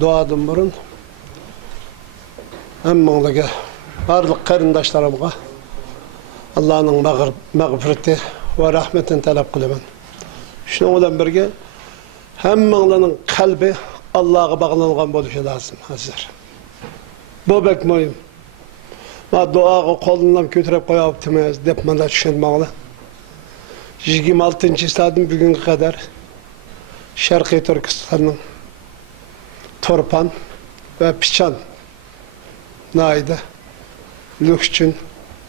Duadan burun hammalarga, barliq qarindoshlarımga Allah'ın mağfireti ve rahmetini talep kılıman. Şunun bilan birge hammalarning qalbi Allah'a bağlangan bo'lishi lazım hazır. Bu bek muhim. Ma duaga qo'ldan ko'tarib qo'yaptimiz deb mana tushunmoqli. 26-dan bugunga qadar Sharqiy Turkistonning Torpan ve Pichan Naide, Lükçün,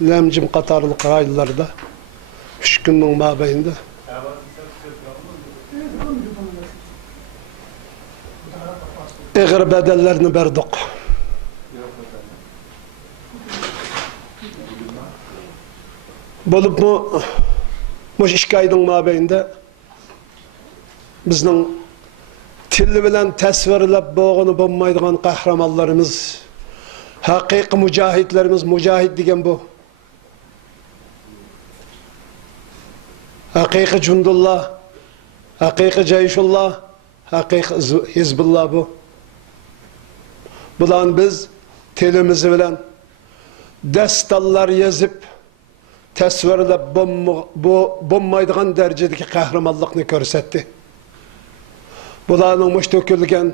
Lemcim qatarlı rayonlarda 3 günün mabeyinde ağır bedellerini verdik. Bolup mu 2 ayın mabeyinde bizning tilli bilan tasvirlab bo'g'ini bo'lmaydigan qahramonlarimiz, haqiqiy mujohidlarimiz, mujohid degan bu. Haqiqiy Jundullah, haqiqiy Jayshullah, haqiqiy Hizbullah bu. Bulan biz tilimiz bilan dastallar yazıp tasvirlab bo'lmaydigan darajadagi qahramonlikni ko'rsatdi. Bularning mush to'kilgan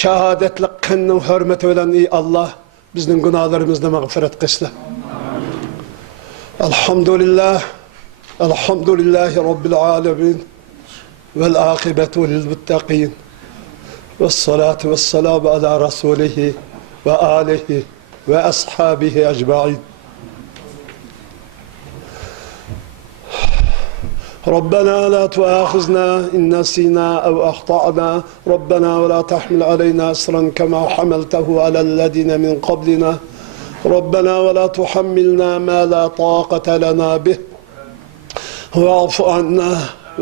shahodatli qinning hurmati bilan ey Allah bizning gunohlarimizni mag'firat qilsin. Alhamdulillah, alhamdulillahi robbil alamin vel aqibatu lil muttaqin. Ves salatu ves selamu ala rasulihi ve alihi ve ashabihi ecmaîn. ربنا لا تؤاخذنا إن نسينا أو أخطأنا ربنا ولا تحمل علينا إصرا كما حملته على الذين من قبلنا ربنا ولا تحملنا ما لا طاقة لنا به واعف عنا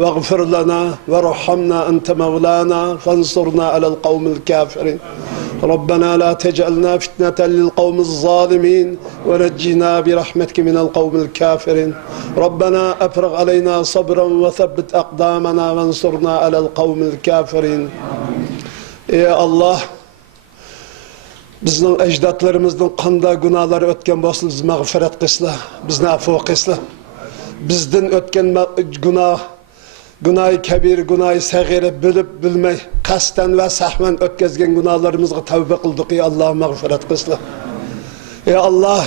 واغفر لنا وارحمنا أنت مولانا فانصرنا على القوم الكافرين ربنا لا تجعلنا فتنة للقوم الظالمين ونجنا برحمتك من القوم الكافرين ربنا أفرغ علينا صبرا وثبت أقدامنا وانصرنا على القوم الكافرين يا الله bizning ajdodlarimizning qanday gunohlari o'tgan bo'lsa biz mag'firat qilsizlar, bizni afv qilsizlar. Bizdan o'tgan Günah kabir, günah sag'ira bilib bilmay, qasdan va sahvan o'tkazgan gunohlarimizga tavba qildik. Ey Allah mag'firat qilsin. Ey Allah,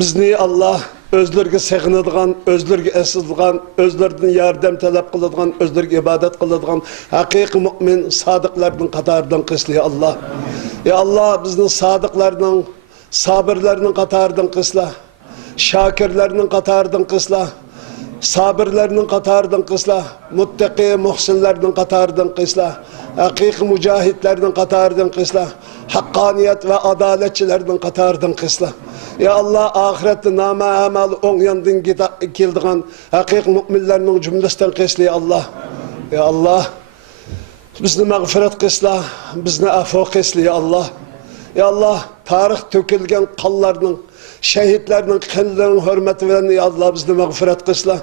bizni Allah o'zlariga sig'inadigan, o'zlariga asilgan, o'zlaridan yordam talab qiladigan, o'zlariga ibodat qiladigan haqiqiy mu'min sodiqlarning qatoridan qilsin. Ey Allah. Ey Allah, bizni sodiqlarning, sabirlarning qatoridan qilsin. Shakirlarning qatoridan qilsin. Sabirlerinin qatarından qısla, muttaqi muhsinlerinin qatarından qısla, haqiqiy mujahidlerinin qatarından qısla, hakkaniyet ve adaletçilerinin qatarından qısla. Ya Allah, ahirette nama amal on yandın kildiğen haqiqiy müminlerinin cümlesinden qısla. Ya Allah, ya Allah, bizni mağfiret qısla, bizni afo qısla. Ya Allah, ya Allah, tarih tökülgen qallarının, şehitlerinin qanlarının hürmeti veren ya Allah bizni mağfiret qısla.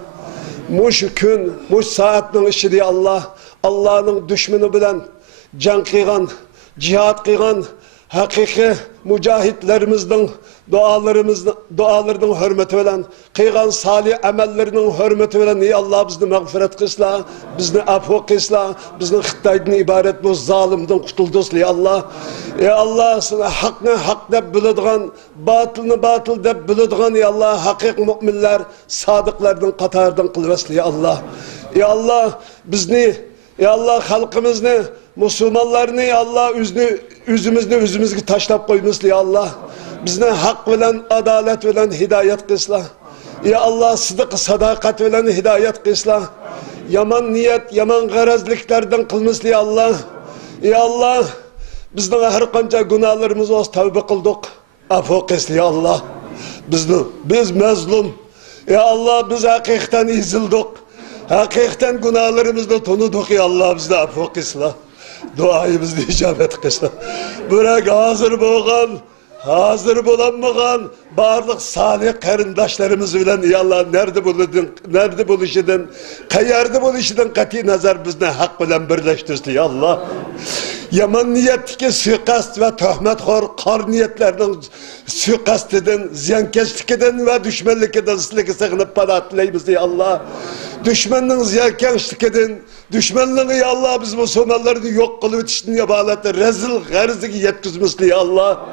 Muş gün, muş saatning içinde ya Allah, Allah'ın düşmanı bilen can qilgan, jihad qilgan haqiqiy mujahidlerimizдің dualarının hürmeti bilen, qilgan salih amellerinin hürmeti bilen ey Allah bizni mağfiret qısla, bizni afo qısla, bizni Xitoydan ibaret bu zalimdan qutuldursla ey Allah. Ey Allah, sana haqni haq deb biladigan, batılni batıl deb biladigan ey Allah, haqiqiy mu'minlar, sodiqlarning qatoridan qilvasli ey Allah. Ey Allah, bizni, ey Allah, xalqimizni, musulmonlarni ey Allah, üzümüzge taşlap koymasli ey Allah. Bizni haq bilen, adalet bilen hidayet qilsla. Ya Allah, sıdık, sadakat bilen hidayet qilsla. Yaman niyet, yaman garazliklerden qilmasli ya Allah. Ya Allah, bizning har qancha gunohlarimiz olsa tavba qildik. Afo qilsli ya Allah. Biz mazlum. Ya Allah, biz haqiqatan ezildik. Haqiqatan gunohlarimizni tunidik ya Allah, bizni afo qilsla. Duayımızı icabet qilsin. Burak hazır bo'lgan hazır bulanmagan barlık salih qarindoshlarimiz bilan ey Allah nerede buluşidin, qayerda buluşidin qat'iy nazar bizni haq bilan birleştirsin ey Allah. Yaman niyetdeki suiqasd ve töhmetxor qar niyetlerinin suiqasdidan, ziyankeşlikidan ve düşmanlikidan sizlarga sığınıp panoh tilaymiz ey Allah. Düşmanning ziyankeşlikidan, düşmanning ey Allah biz musulmonlarni yo'q qilib o'tishni ibodatda rezil g'arziga yetkazmaslik ey Allah.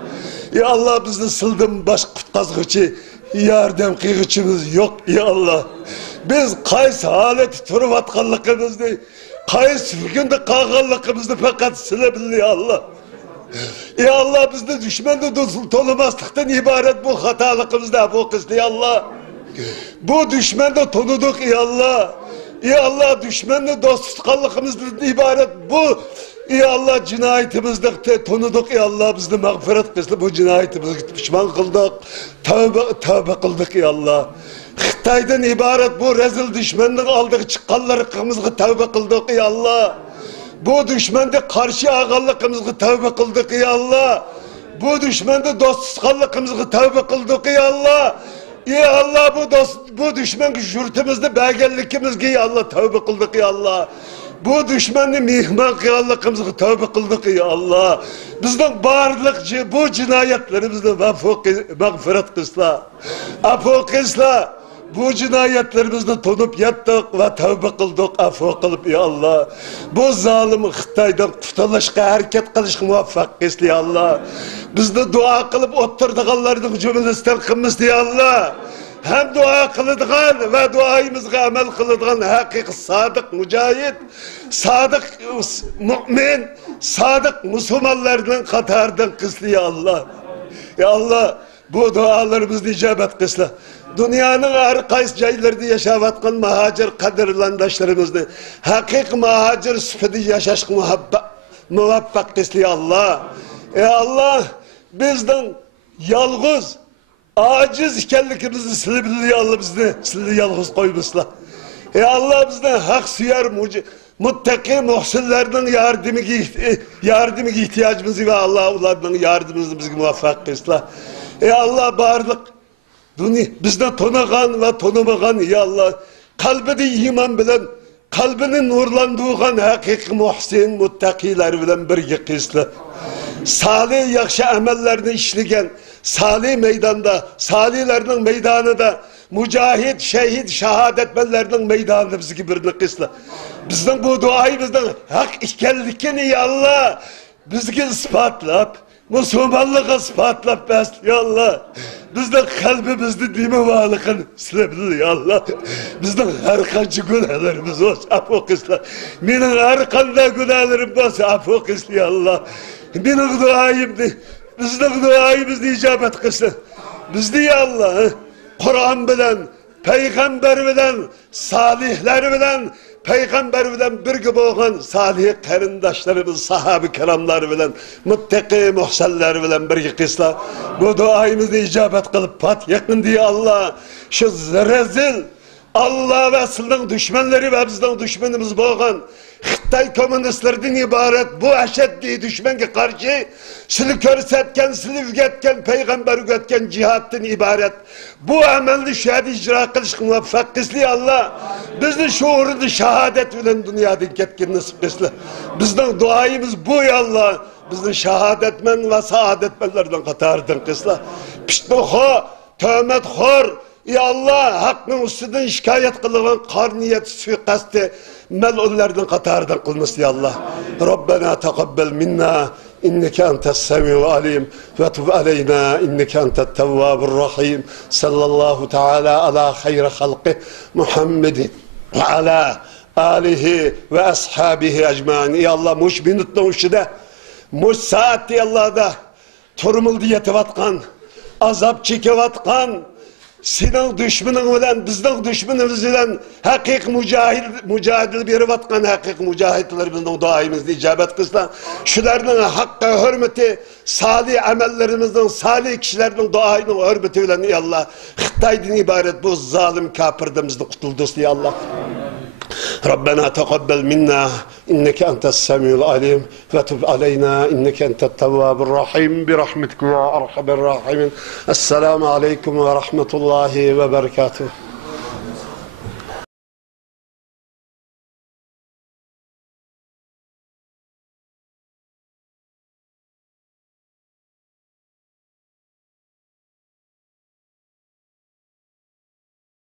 Ey Allah bizni sildim baş qutqazg'uchi, yordam qilg'uchimiz yo'q ey Allah. Biz qaysi holatda turayotganligimizni, qaysi kunda qolganligimizni faqat sizlar bilasiz ey Allah. Ey Allah bizni düşmanni to'lamaslikdan iborat bu xatoligimizni afv qilsin ey Allah. Bu düşmanni to'nidik ey Allah. Ey Allah düşmanni do'st tutganligimizdan iborat bu ey Allah jinoyatimizda to'nidik ey Allah bizni mag'firat qilsin bu jinoyatimizga pishmon qildik. Tavba qildik ey Allah. Xitoydan iborat bu rezil düşmanning oldiga chiqqanlarimizga tavba qildik ey Allah. Bu düşmanda karşı ağalıkımızı tövbe kıldık ey Allah. Bu düşmanda dostlukımızı tövbe kıldık ey Allah. Ey Allah bu düşman jurtimizde belgelikimizge ey Allah tövbe kıldık ey Allah. Bu düşmanı mihman kıyallıkımızı tövbe kıldık ey Allah. Bizden barlık bu cinayetlerimizde mağfiret kısla. Afo kısla. Bu cinayetlerimizde tonup yattık ve tövbe kıldık, afo kılıp ya Allah. Bu zalim Xitay'dan tutalışka hareket kılışka muvaffak kılsın ya Allah. Biz de dua kılıp oturduğanlarının cümlesinden kılmıştı ya Allah. Hem dua kılıdığan ve duayımızga amel kılıdığan hakiki sadık mücahit, sadık mümin, sadık Müslümanlarının katardan kılsın ya Allah. Ya Allah bu dualarımızı icabet kılsın. Dünyanın her qaysi joylarida yaşayotgan muhacir qadrlandoshlarimizni haqiqiy muhacir sifatida yashashga muvaffaq qilsin Allah. Ey Allah bizden yalğız, aciz ekanligimizni sizlar bilasiz Allah bizni sizlar yalğız qo'ymaslar. Ey Allah bizden haq suyar muttaqi muhsinlarning yardimiga ehtiyojimiz va Allah ularning yardımını bizga muvaffaq qilsin. Ey Allah barliq bizden tonagan ve tonamagan ya Allah kalbini iman bilen kalbini nurlandığın hakiki muhsin muttaqiler bilen birge qilsin. Salih yaxshi amellerini işligen salih meydanda salihlerinin meydanında mücahit şehit şehadetmenlerinin meydanında bizgi birini qilsin. Bizden bu duayımızdan hak ekanligini ya Allah bizgi ispatlap Müslümanlığa ispatlap bas ya Allah. Bizden kalbimizde dime varlıkın silebilir ya Allah. Bizden her kançı günahlarımız olsun afo kısla. Benim her kanda günahlarım olsun afo kısla ya Allah. Benim duayımdı. Bizden duayımızda icabet kısla. Bizde ya Allah. Kur'an bilen, peygamber bilen, salihler bilen, peygamber bilen birge bo'lgan salih qarindoshlarimiz sahabi kiramlar bilen muttaqi muhsinlar bilen birge qilsa bu duayimizni icabet qilib pat yaqin diye Allah şu rezil Allah ve sizning düşmanları ve bizning düşmanımız bo'lgan Xitoy komünistlerden ibaret bu ashaddiy düşmanga qarshi sizlar ko'rsatgan, sizlar o'rgatgan, payg'ambar o'rgatgan jihoddan ibaret. Bu amalni şahid icra qilishga muvaffaq qilsin Allah. Bizni şuurni shahodat bilan dunyodan ketgan nasib qilsin. Bizning duoyimiz bu ya Allah. Bizni shahodatmen ve saadetmenlerden qatoridan qilsin. Pishtoxo, tuhmatxo'r ey Allah haqqning ustidan shikoyat qilgan qarniyat suiqasdi mel'unlardan qatoridan qilmasın ya Allah. Rabbana taqabbal minna inneke entes semiul alim ve tub aleyna inneke entet tevvabur rahim. Sallallahu teala ala hayri halqi Muhammedin ve ala alihi ve ashabihi ecmaîn. Ey Allah muş minutun uşida muş saatda Allah'da turmuldu yetivatkan azap çekivatkan senin düşmanın bilen, bizden düşmanımız bilen hakik mücadele berivatkan hakik mücahitler bizden duayımızda icabet kılsın. Şularının hakka hürmeti, salih amellerimizden, salih kişilerinin duayının hürmeti bilen ey Allah. Xitay'dan ibaret bu zalim kafirdimizden kurtulduz ey Allah. ربنا تقبل منا إنك أنت السميع العليم وتب علينا إنك أنت التواب الرحيم برحمتك يا أرحم الراحمين. السلام عليكم ورحمة الله وبركاته.